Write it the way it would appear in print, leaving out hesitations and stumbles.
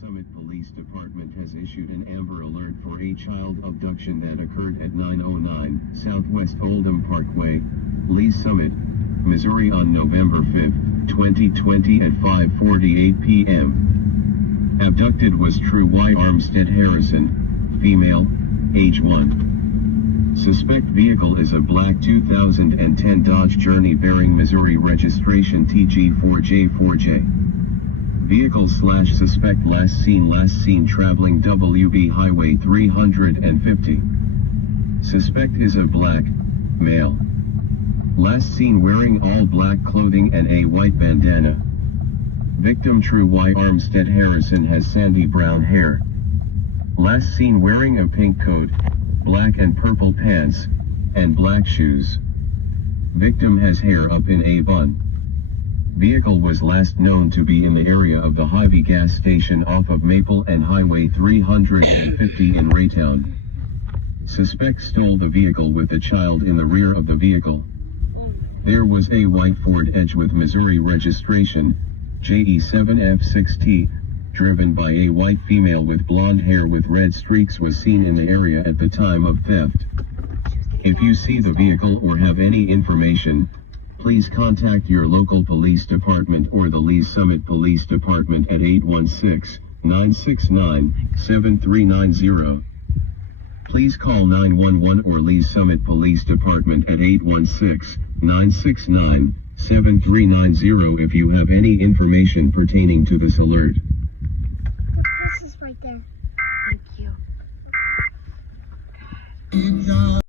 Summit Police Department has issued an Amber Alert for a child abduction that occurred at 909 Southwest Oldham Parkway, Lee's Summit, Missouri on November 5, 2020 at 5:48 p.m. Abducted was True Y. Armstead Harrison, female, age 1. Suspect vehicle is a black 2010 Dodge Journey bearing Missouri registration TG4J4J. Vehicle/suspect last seen traveling WB Highway 350. Suspect is a black, male. Last seen wearing all black clothing and a white bandana. Victim True Y. Armstead Harrison has sandy brown hair. Last seen wearing a pink coat, black and purple pants, and black shoes. Victim has hair up in a bun. Vehicle was last known to be in the area of the Hy-Vee gas station off of Maple and Highway 350 in Raytown. Suspect stole the vehicle with the child in the rear of the vehicle. There was a white Ford Edge with Missouri registration, JE7F6T, driven by a white female with blonde hair with red streaks was seen in the area at the time of theft. If you see the vehicle or have any information, please contact your local police department or the Lee's Summit Police Department at 816-969-7390. Please call 911 or Lee's Summit Police Department at 816-969-7390 if you have any information pertaining to this alert. This is right there. Thank you.